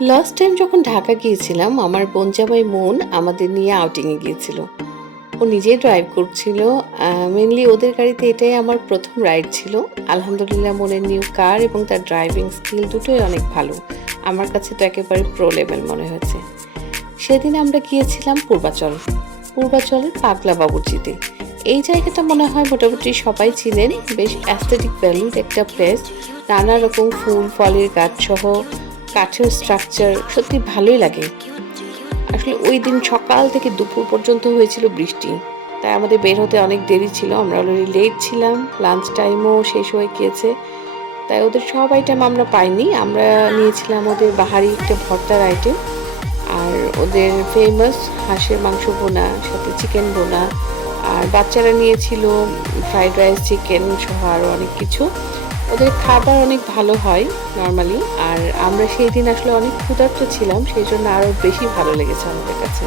Last time যখন ঢাকা গিয়েছিলাম আমার বোন জামাই মন আমাদের নিয়ে আউটিংয়ে গিয়েছিল। ও নিজেই ড্রাইভ করছিল। মেনলি ওদের গাড়িতে এটাই আমার প্রথম রাইড ছিল। আলহামদুলিল্লাহ মনের নিউ কার এবং তার ড্রাইভিং স্কিল দুটোই অনেক ভালো। আমার কাছে তো একেবারে প্রো লেভেল মনে হয়েছে। সেদিন আমরা গিয়েছিলাম পূর্বাচলের পাগলা বাবুর্চিতে। এই জায়গাটা মনে হয় মোটামুটি সবাই চিনেন। বেশ অ্যাস্থেটিক ভ্যালুর একটা প্লেস। নানা রকম ফুল ফলের গাছ সহ কাঠের স্ট্রাকচার সত্যি ভালোই লাগে। আসলে ওই দিন সকাল থেকে দুপুর পর্যন্ত হয়েছিল বৃষ্টি, তাই আমাদের বের হতে অনেক দেরি ছিল। আমরা অলরেডি লেট ছিলাম, লাঞ্চ টাইমও শেষ হয়ে গিয়েছে, তাই ওদের সব আইটেম আমরা পাইনি। আমরা নিয়েছিলাম ওদের বাহারি একটা ভর্তার আইটেম, আর ওদের ফেমাস হাঁসের মাংস বোনা, সাথে চিকেন বোনা, আর বাচ্চারা নিয়েছিল ফ্রাইড রাইস, চিকেন সহ আরও অনেক কিছু। ওদের খাবার অনেক ভালো হয় নর্মালি, আর আমরা সেই দিন আসলে অনেক ক্ষুধার্ত ছিলাম, সেই জন্য আরও বেশি ভালো লেগেছে আমাদের কাছে।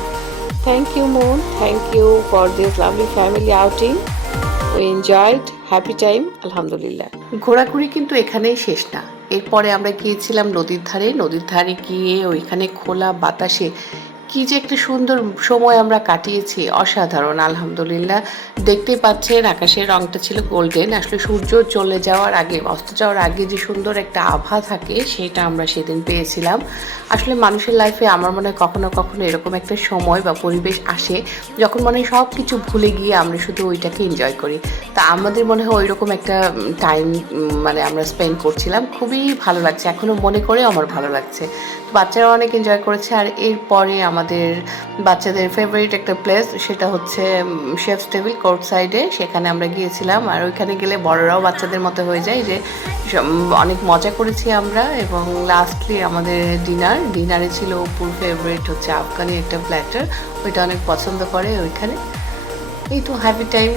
থ্যাংক ইউ মন, thank you for this lovely family outing. We enjoyed, happy time, আলহামদুলিল্লাহ। ঘোরাঘুরি কিন্তু এখানেই শেষ না। এরপরে আমরা গিয়েছিলাম নদীর ধারে গিয়ে ওইখানে খোলা বাতাসে কি যে একটা সুন্দর সময় আমরা কাটিয়েছি, অসাধারণ আলহামদুলিল্লাহ। দেখতেই পাচ্ছেন আকাশের রংটা ছিল গোল্ডেন। আসলে সূর্য চলে যাওয়ার আগে, অস্ত যাওয়ার আগে যে সুন্দর একটা আভা থাকে সেটা আমরা সেদিন পেয়েছিলাম। আসলে মানুষের লাইফে আমার মনে হয় কখনো কখনো এরকম একটা সময় বা পরিবেশ আসে যখন মনে হয় সব কিছু ভুলে গিয়ে আমরা শুধু ওইটাকে এনজয় করি। তা আমাদের মনে হয় ওই রকম একটা টাইম মানে আমরা স্পেন্ড করছিলাম, খুবই ভালো লাগছে, এখনও মনে করে আমার ভালো লাগছে। বাচ্চারা অনেক এনজয় করেছে। আর এরপরে আমাদের বাচ্চাদের ফেভারিট একটা প্লেস, সেটা হচ্ছে শেফস টেবিল কোর্ট সাইডে, সেখানে আমরা গিয়েছিলাম। আর ওইখানে গেলে বড়রাও বাচ্চাদের মতো হয়ে যায়, যে অনেক মজা করেছি আমরা। এবং লাস্টলি আমাদের ডিনারে ছিল অপুর ফেভারিট হচ্ছে আফগানি একটা প্ল্যাটার, ওইটা অনেক পছন্দ করে ওইখানে। এই তো হ্যাপি টাইম।